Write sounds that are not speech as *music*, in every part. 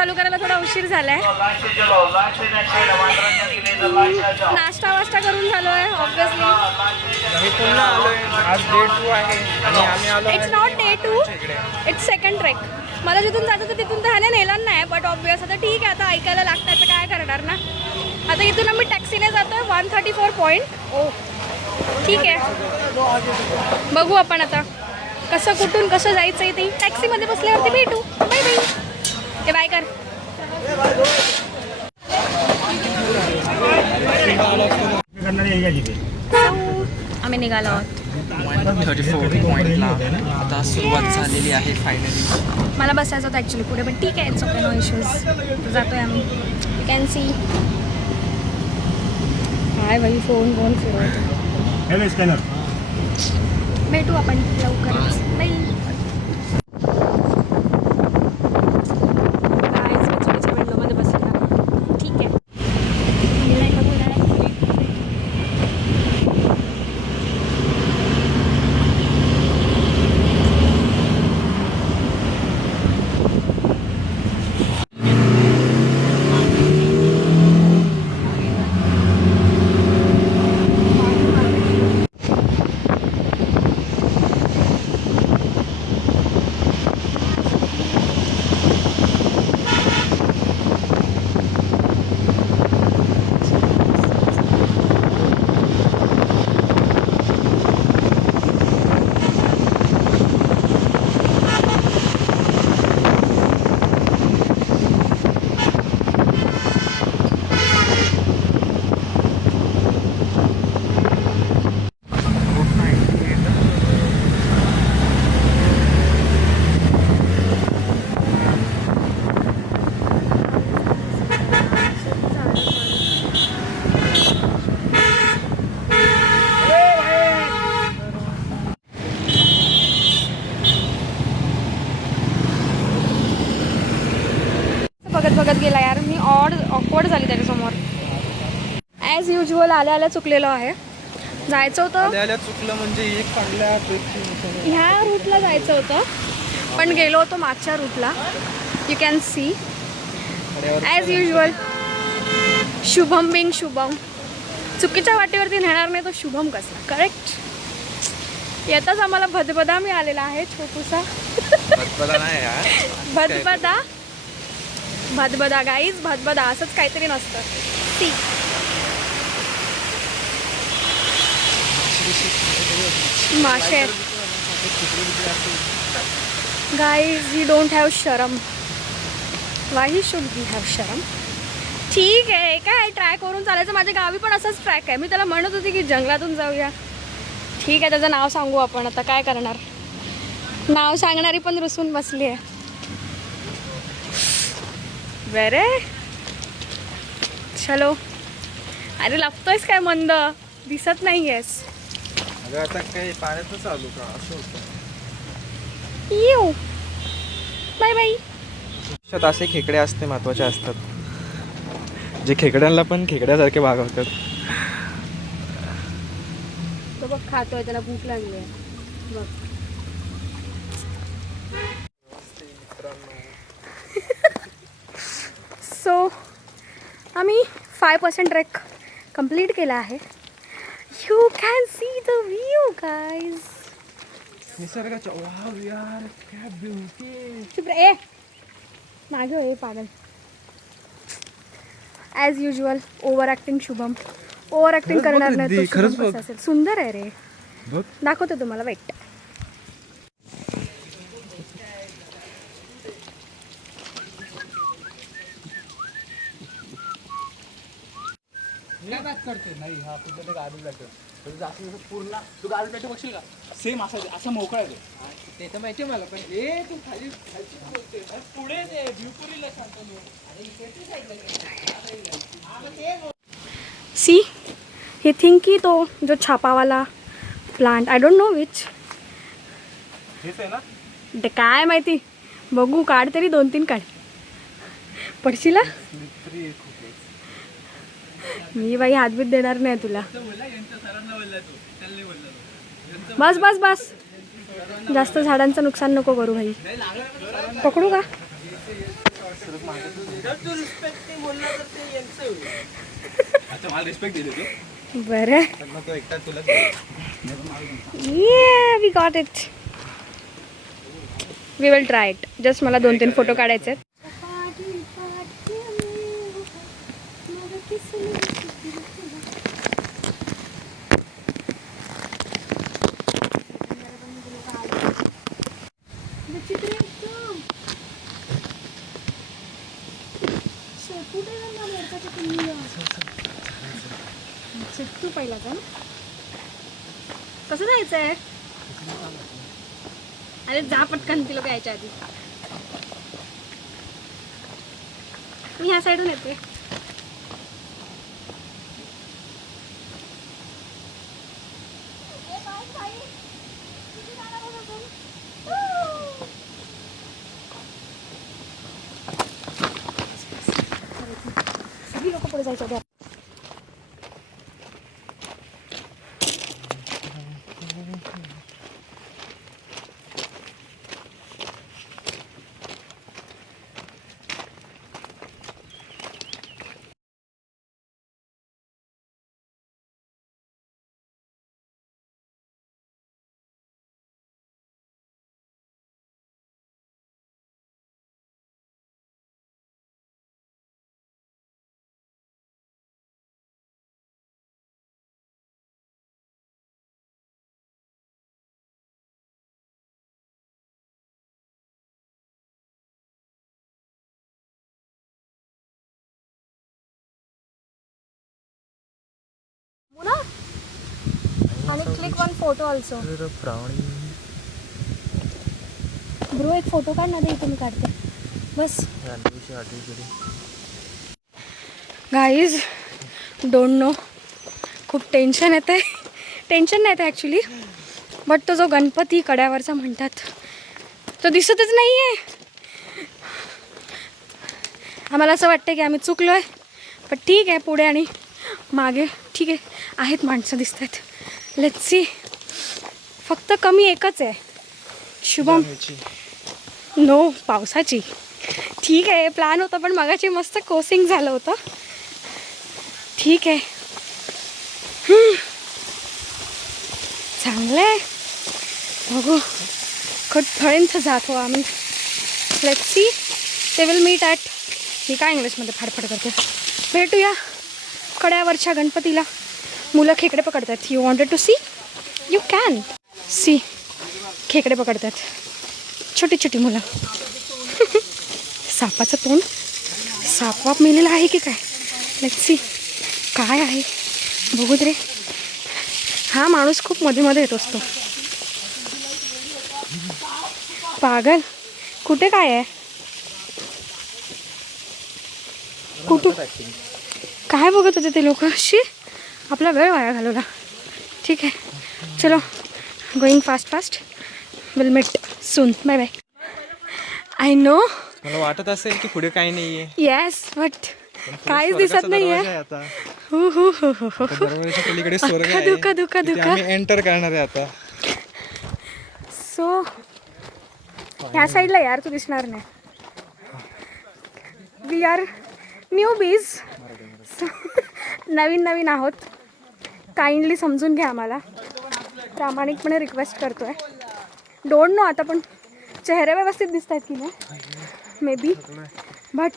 चालू करायला थोडा उशीर झालाय. नाश्ता वाष्टा करून ऑब्विसली टू आहे आणि आम्ही आलो it's not day two it's second trek मला जिथून जायचं होतं तिथून तर ह्याने नेला नाही बट ऑब्वियस आता ठीक आहे आता ऐकायला लागतं तर काय करणार ना? आता इथून आम्ही टॅक्सीने जातोय one thirty four point O. ठीक आहे. बघू आपण आता. कसं कुठून कसं जायचं आहे ते टॅक्सीमध्ये बसल्यावरती भेटू. बाय बाय ते बाय कर. आम्ही निघालो आहोत. थर्टी फोर पॉईंटला आता सुरुवात झालेली आहे फायनली मला बसायचं होतं ॲक्च्युली पुढे पण ठीक आहे ओके नो इश्यूज जातोय आम्ही. यू कॅन सी काय बाई फोन फोन फिरवतो भेटू आपण लवकरच. बाई Guys, मी चुकीच्या विंडोमध्ये बसले ठीक आहे मी नाही का बोलायला? बघत बघत गेला यार मी ऑड ऑकवर्ड झाली त्याच्यासमोर युजल आल्या आल्या चुकलेलो आहे. जायचं होतं. आल्या आल्या चुकलं म्हणजे एक चांगल्या ट्रिपची ह्या रूटला जायचं होतं. पण गेलो होतो मागच्या रूटला you can see as usual Shubham being Shubham. चुकीच्या वाटेवरती नेणार नाही तो शुभम कसला. करेक्ट येताच आम्हाला भदबदा मिळालेला आहे छोटूसा. भदबदा भदबदा गाईज भदबदा असंच काहीतरी नसतं. ती मासे गाईज ही डोंट हॅव शरम. वाई शुड बी हॅव शरम? ठीक आहे काय? ट्राय करून चालायचं. माझ्या गावी पण असंच ट्रॅक आहे. मी त्याला म्हणत होती की जंगलातून जाऊया. ठीक आहे त्याचं नाव सांगू आपण. आता काय करणार? नाव सांगणारी पण रुसून बसली आहे. बरे? चलो. अरे लपतोयस काय मंद? दिसत नाही आहेस अगं आता काय पाण्यातच चालू का? असं होतं. येऊ. Bye bye. आयुष्यात असे खेकडे असते महत्त्वाचे असतात. जे खेकड्यांना पण खेकड्यासारखे वागवतात. तो बघ खातोय त्याला भूक लागली आहे. बघ. सो *laughs* आम्ही फाय पर्सेंट ट्रेक कंप्लीट केला आहे. You can see the view guys निसर्गाच्या वाव यार क्या ब्युटी चुप रे ए मागे हो, ए पागल. As usual over acting Shubham over acting करणार नाही तो रिद्धी, खरंच शुभम बघ. कसा असेल? सुंदर आहे रे. बघ. दाखवतो तुम्हाला वाईट. तू गाडी पेटू बघशील का? सेम असं असं मोकळा आहे तो. ते तर माहिती मला पण ए तू खाली खालची बोलते अरे पुढे भिवपुरीला सांगतो मी. सी ही थिंक की तो जो छापावाला plant I don't know which हेच आहे ना? ते काय माहिती? बघू काढ तरी दोन तीन काढ. पडशील? हा? मी बाई हातबीत देणार नाही तुला. बस बस बस. जास्त झाडांचं नुकसान नको करू भाई. पकडू का? बर. बरं we got it we will try it just मला दोन तीन फोटो काढायचे आहेत तू पहिला का कसं जायचं आहे अरे जा पटकन ती लोक यायच्या आधी मी ह्या साईडून येते सगळी लोक पुढे जायच्या आणि क्लिक वन फोटो ऑल्सो प्राणी ब्रो एक फोटो काढ ना इथे मी काढते. बस. गाईज डोंट नो खूप टेन्शन येत आहे टेन्शन नाही येतं ॲक्च्युली बट तो जो गणपती कड्यावरचा म्हणतात तो दिसतच नाही आहे आम्हाला असं वाटतं की आम्ही चुकलो आहे पण ठीक आहे पुढे आणि मागे. ठीक आहे आहेत माणसं दिसत आहेत लेट्स सी फक्त कमी एकच आहे. शुभम. नो पावसाची. ठीक आहे प्लॅन होता पण मगाची मस्त कोसिंग झालं होतं. ठीक आहे. चांगलं आहे बघू. कुठपर्यंत जातो आम्ही. Let see they will meet at me काय इंग्लिशमध्ये फाडफाड करते? भेटूया. कड्यावरच्या गणपतीला. मुलं खेकडे पकडतात. You wanted to see you can see खेकडे पकडतात. छोटी छोटी मुलं. *laughs* सापाचं तोंड. सापवाप मेलेला आहे की काय? लेट सी काय आहे? बघू रे. हा माणूस खूप मध्ये मध्ये येत असतो. पागल. कुठे काय आहे? कुठं काय बघत होते ते लोक? अशी आपला वेळ वाया घालवला. ठीक आहे. चलो. Going fast fast will met soon bye bye I know मला वाटत असेल की पुढे काही नाहीये. येस बट काहीच दिसत नाहीये. दरवाजा आहे आता. हु हु हु हु हु. पलीकडे स्वर्ग धुका, आहे तिथे. आम्ही एंटर करणार आहे आता. सो ह्या साईडला यार तू दिसणार नाही. वी आर न्यू बीज नवीन नवीन आहोत. काइंडली समजून घ्या आम्हाला. प्रामाणिकपणे रिक्वेस्ट करतोय. डोंट नो आता पण चेहरे व्यवस्थित दिसत आहेत की नाही? मे बी बट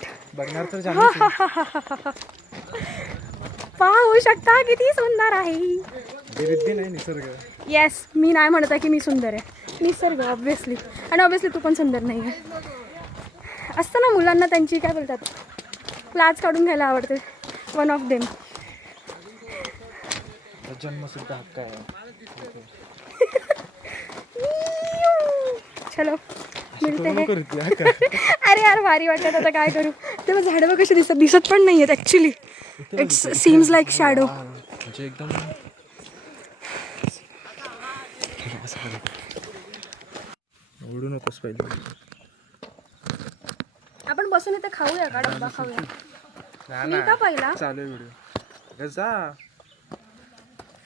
पाहू शकता किती सुंदर आहे. येस मी नाही म्हणत आहे की मी सुंदर आहे. निसर्ग ऑब्व्हियसली आणि ऑब्व्हियसली तू पण सुंदर नाही आहे असतं ना मुलांना त्यांची काय बोलतात? लाज काढून घ्यायला आवडते. वन ऑफ देम जन्म सुद्धा हक्क आहे. *laughs* चलो मिळते है? *laughs* अरे यार भारी वाटत आता काय करू? तेव्हा झाडं बघ कशी दिसत दिसत पण नाही आहेत actually it's seems like shadow म्हणजे एकदम ओढू नकोस पहिले. आपण बसून इथे खाऊया का? डब्बा खाऊया? मी का पहिला? चालू व्हिडिओ. जा.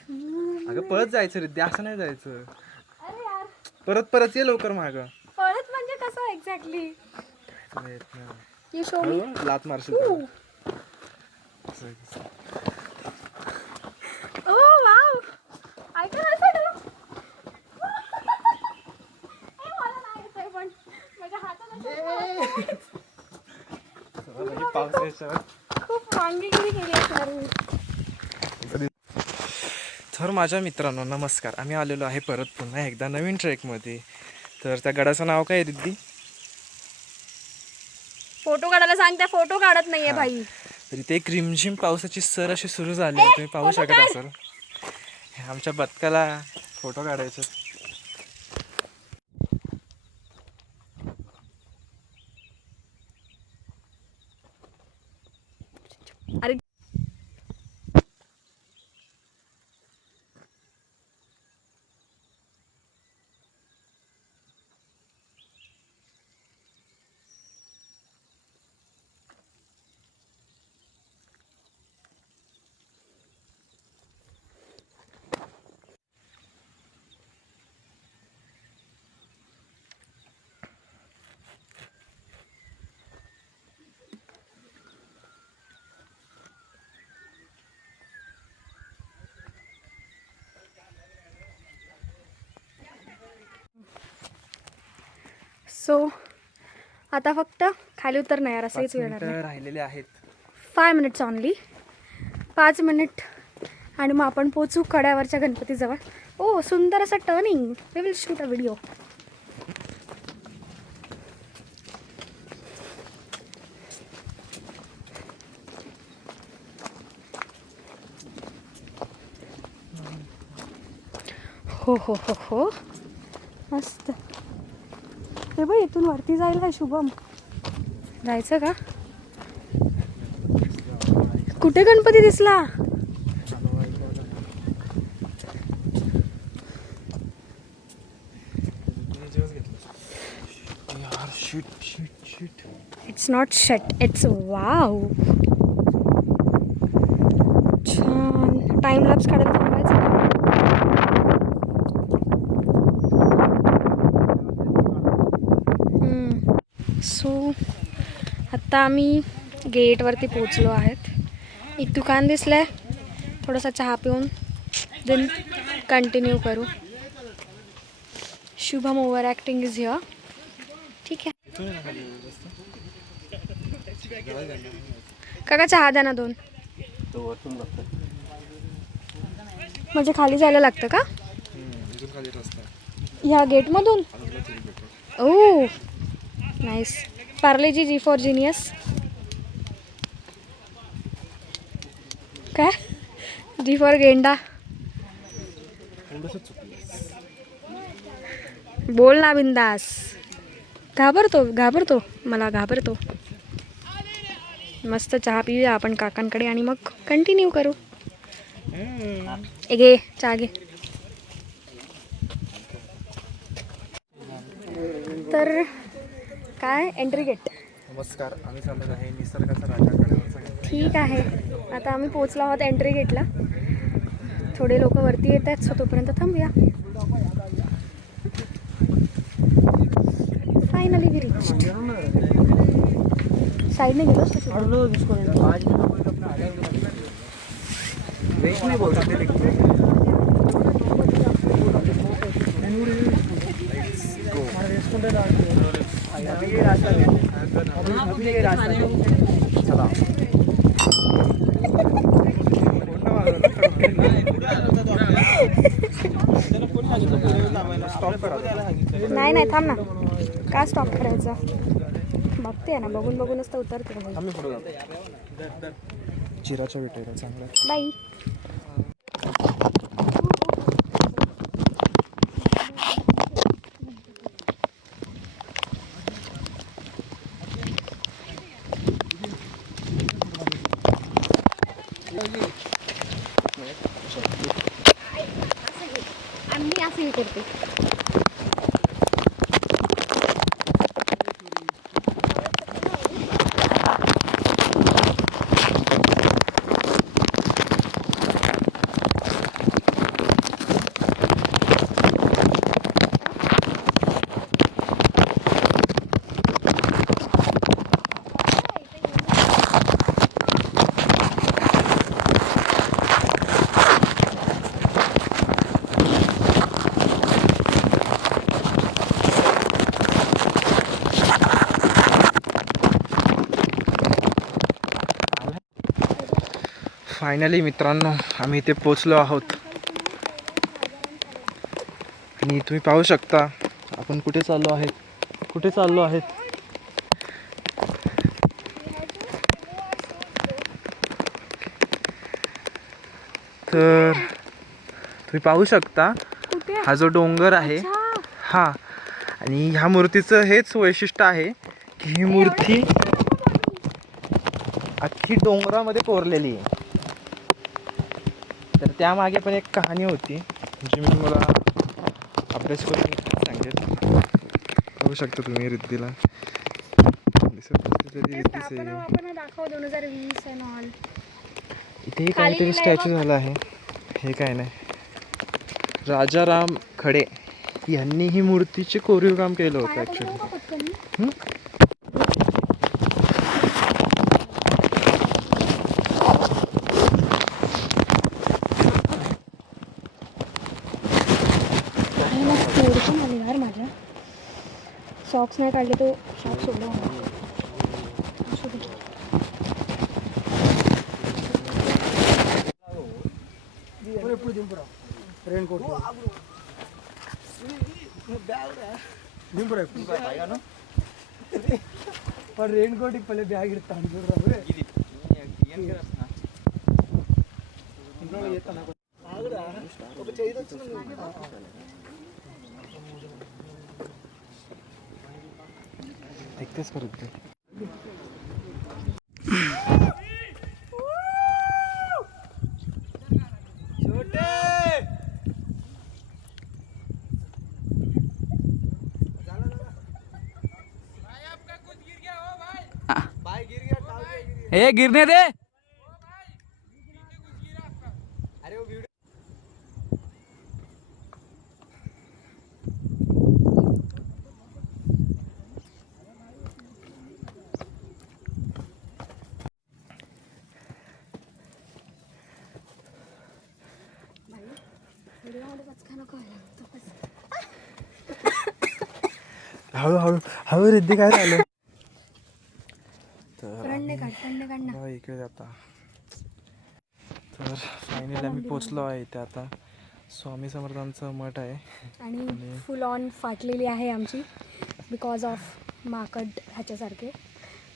अगं पळत जायचं रिद्धी असं नाही जायचं. अरे यार. परत परत ये लवकर माग. पळत म्हणजे कसं एक्झॅक्टली यू शो मी लात मारशील ओ वाव. डो. मला नाही पण माझ्या खूप वांगीगिरी केली असणार मी तर माझ्या मित्रांनो नमस्कार. आम्ही आलेलो आहे परत पुन्हा एकदा नवीन ट्रेकमध्ये. तर त्या गडाचं नाव काय आहे दिदी? फोटो काढायला सांग त्या फोटो काढत नाहीये भाई तर इथे एक रिमझिम पावसाची सर अशी सुरू झाली आहे. तुम्ही पाहू शकत. असाल हे आमच्या बदकाला फोटो काढायचे. सो आता फक्त खाली उतर नाही यार असंच मिनिटं राहिलेले आहेत. फाय मिनिट्स ऑनली पाच मिनिट आणि मग आपण पोचू कड्यावरच्या गणपतीजवळ. ओ सुंदर असं turning we will shoot a video हो हो हो हो. मस्त. हे बघ इथून वरती जायला शुभम. जायचं का? कुठे गणपती दिसला? यार shit shit shit it's not shut it's wow छान टाइम लॅप्स काढायला थांबायचं का? सो आत्ता आम्ही गेटवरती पोचलो आहेत. एक दुकान दिसलं आहे थोडासा चहा पिऊन देन कंटिन्यू करू. Shubham over acting is here ठीक आहे. काका चहा द्या ना दोन. म्हणजे खाली जायला लागतं का? ह्या गेटमधून? ओ nice Parle G G for genius काय जी फॉर गेंडा बोल ना बिंदास. घाबरतो घाबरतो. मला घाबरतो. मस्त चहा पिऊया आपण काकांकडे आणि मग कंटिन्यू करू. ए घे चहा घे. तर काय? एंट्री गेट नमस्कार आम्ही चालत आहे निसर्गाचा राजा. ठीक आहे. आता आम्ही पोचलो आहोत एंट्री गेटला थोडे लोक वरती येत आहेत सो तोपर्यंत थांबूया. फायनली वी रिच साईडने गेलो नाही नाही थांब ना. का स्टॉप करायचं? बघते ना बघून बघूनच तर उतरते. चिराच्या भेटायला चांगला बाई. फायनली मित्रांनो आम्ही इथे पोचलो आहोत. आणि तुम्ही पाहू शकता आपण कुठे चाललो आहेत? कुठे चाललो आहेत? तर तुम्ही पाहू शकता हा जो डोंगर आहे. हा. आणि ह्या मूर्तीचं हेच वैशिष्ट्य आहे की ही मूर्ती अख्खी डोंगरामध्ये कोरलेली आहे. त्यामागे पण एक कहाणी होती जी मी तुम्हाला अभ्यास करून सांगेल. पाहू शकता तुम्ही रिद्धीला. खाली काहीतरी स्टॅच्यू झाला आहे. हे काय नाही. राजाराम खडे यांनी ही मूर्तीचे कोरीव काम केलं होतं ॲक्च्युली सॉक्स नाही काढले तो शॉक सोडला असू दे. पण रेनकोट पहिले ಬ್ಯಾಗ್ ಇಡ್ತಾನೆ ऐकतेच करत ते ए गिरने दे। रिद्धी काय झालं? तर इकडे आता तर फायनली आम्ही पोचलो आहे इथे आता. स्वामी समर्थांचं मठ आहे. आणि फुल ऑन फाटलेली आहे आमची बिकॉज ऑफ माकड ह्याच्यासारखे.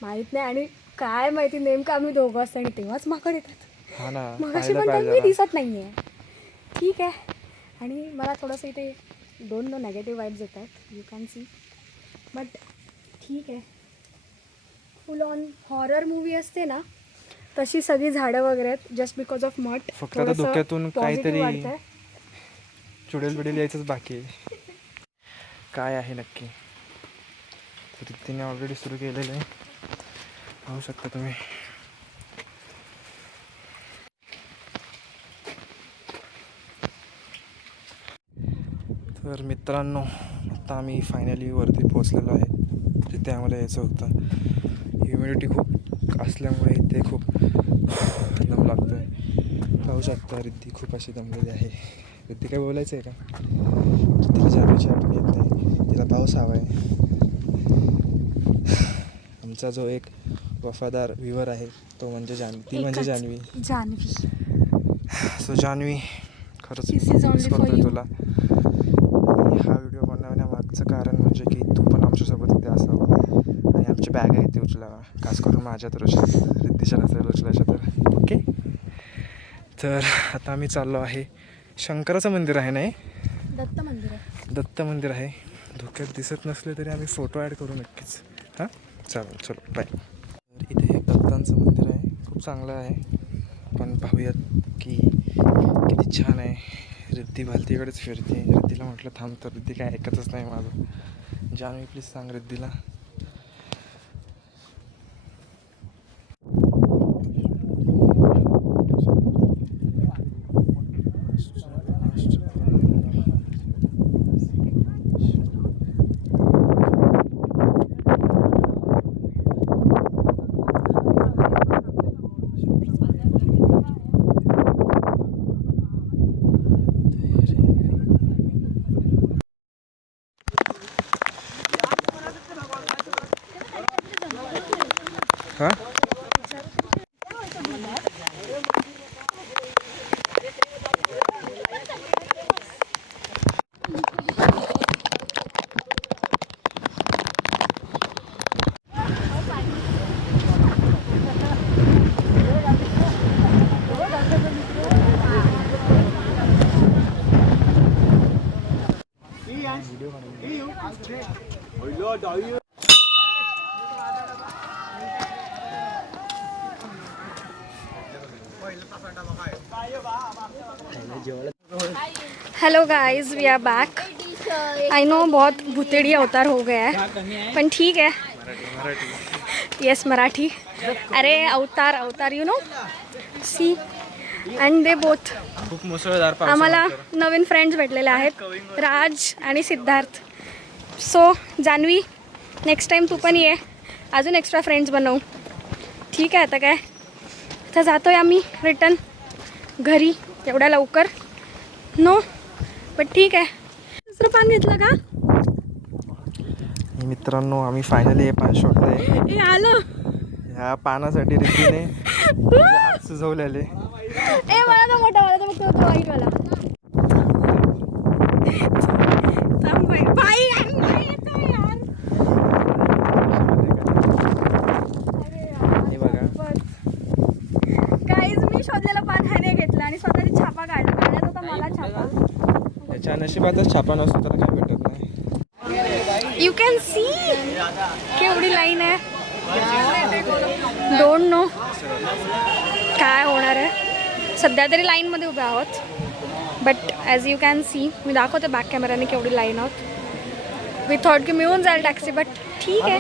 माहीत नाही आणि काय माहिती नेमकं आम्ही दोघं असतो आणि तेव्हाच माकड येतात. हा ना मग अशी पण मी. दिसत नाही आहे ठीक आहे. आणि मला थोडंसं इथे दोन दोन नेगेटिव्ह वाईब्स येतात. यू कॅन सी बट ठीक आहे. फुल ऑन हॉरर मूवी असते ना तशी सगळी झाडं वगैरे आहेत जस्ट बिकॉज ऑफ मठ फक्त आता डोक्यातून काहीतरी- चुडेल बिडेल यायचंच बाकी आहे. काय आहे नक्की? तर तिने ऑलरेडी सुरू केलेलं आहे. पाहू शकता तुम्ही. तर मित्रांनो आता आम्ही फायनली वरती पोचलेलो आहे. जिथे आम्हाला यायचं होतं. ह्युमिडिटी खूप असल्यामुळे इथे खूप दम लागतो आहे पाहू शकता रिद्धी खूप अशी दमलेली आहे. रिद्धी काय बोलायचं आहे का? तिला जाण्याची आठवण येत नाही. तिला पाऊस हवा आहे. आमचा जो एक वफादार व्ह्युअर आहे तो म्हणजे जान्हवी. ती म्हणजे. जान्हवी. जान्हवी. सो जान्हवी खरंच मिस करतोय. तुला आणि हा व्हिडिओ बनवण्यामागचं कारण म्हणजे की तू पण आमच्यासोबत इथे असावं आणि आमची उचला खास करून माझ्या तर उचल रिद्धीच्या नसेल उचलायच्या तर. ओके. तर आता आम्ही चाललो आहे. शंकराचं मंदिर आहे नाही? दत्त मंदिर आहे. दत्त मंदिर आहे. धोक्यात दिसत नसले तरी आम्ही फोटो ॲड करू नक्कीच. हां? चालेल चलो बाय तर इथे एक दत्तांचं मंदिर आहे. खूप चांगलं आहे. पण पाहूयात की किती छान आहे. रिद्धी भलतीकडेच फिरते. रिद्धीला म्हटलं थांब तर रिद्धी काय ऐकतच नाही माझं. जानवी प्लीज सांग रिद्धीला. Hello guys we are back I know बहुत भुतेड़ी अवतार हो गया है पण ठीक है। येस मराठी। अरे अवतार अवतार you know see and they both खूप मुसळधार आम्हाला नवीन फ्रेंड्स भेटलेले आहेत राज आणि Siddharth. So Janhavi next time तू पण ये. अजून एक्स्ट्रा फ्रेंड्स बनवू. ठीक आहे आता काय? आता जातोय आम्ही रिटर्न घरी एवढ्या लवकर. नो पण ठीक आहे. दुसरं पान घेतलं का? मित्रांनो आम्ही फायनली हे पान ए आलं. ह्या पानासाठी *laughs* हात सुजवलेले. ए मला तर मोठा मला तर फक्त तो white वाला. बाई. बाई, आणि नाही येतोय यार. अरे यार. हे बघा Guys, मी शोधलेलं पान ह्याने घेतलं आणि स्वतःची छापा काढला काढण्यात होता मला छापा याच्या नशिबातच छापा नसतो त्याला काय भेटत नाही. यू कॅन सी केवढी लाईन आहे. डोंट नो काय होणार आहे. सध्या तरी लाईनमध्ये उभे आहोत. But as you can see मी दाखवते बॅक कॅमेराने केवढी लाईन आहोत. वी थॉट की मिळून जाईल टॅक्सी बट ठीक आहे.